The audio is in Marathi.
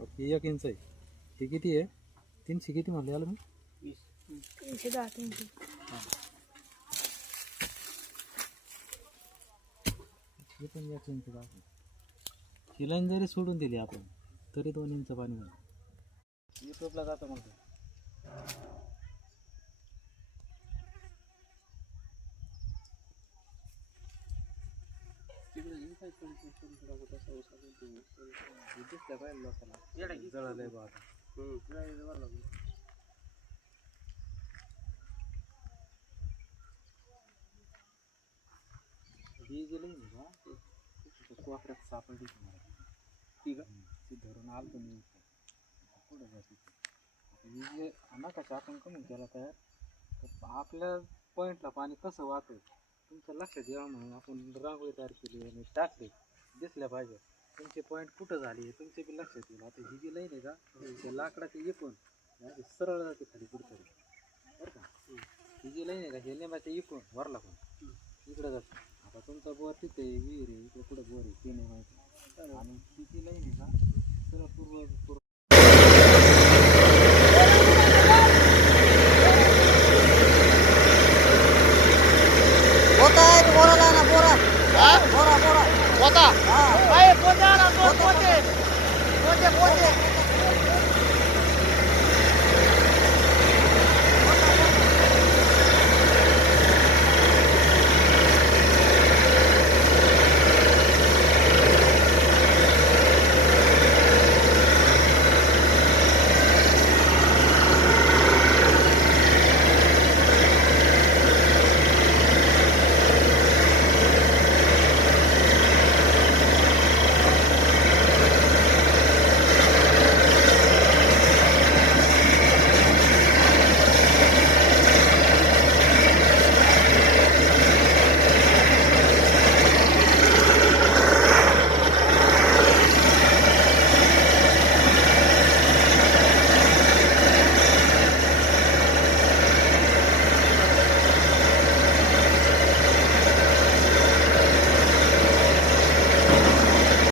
ओके 1 इंच आहे. हे किती आहे? 300 किती म्हणले याला मी? 310 300. हे पण 1 इंच दाखव. ही लाईन जरी सोडून दिली आपण तरी 2 इंच पाणी होईल. युट्यूबला जातं म्हणतो. दिसल्या पाहिजे लोकांना जळालंय बा आता. ही जी लाईन आहे का ते कोपऱ्यात सापडली तुम्हाला ठीक आहे. ती धरून आलं तुम्ही पुढे जाते. ही जे नकाशा आपण कमी केला तयार तर आपल्या पॉईंटला पाणी कसं वाहतं तुमच्या लक्षात यावं म्हणून आपण रांगोळी तयार केली आणि टाकले दिसल्या पाहिजे. तुमचे पॉईंट कुठं झाले हे तुमच्या बी लक्षात येईल. आता ही जी लाईन आहे का त्या लाकडाचे एकूण सरळ जाते खाली पुढचं बरं का. ही जी लाईन आहे का हे नेमाच्या एकूण वरला पण इकडं जातं. आता तुमचा बोर तिथे विहीर आहे इकडे कुठं बोर आहे ते नाही माहिती. आणि ती जी लाईन आहे का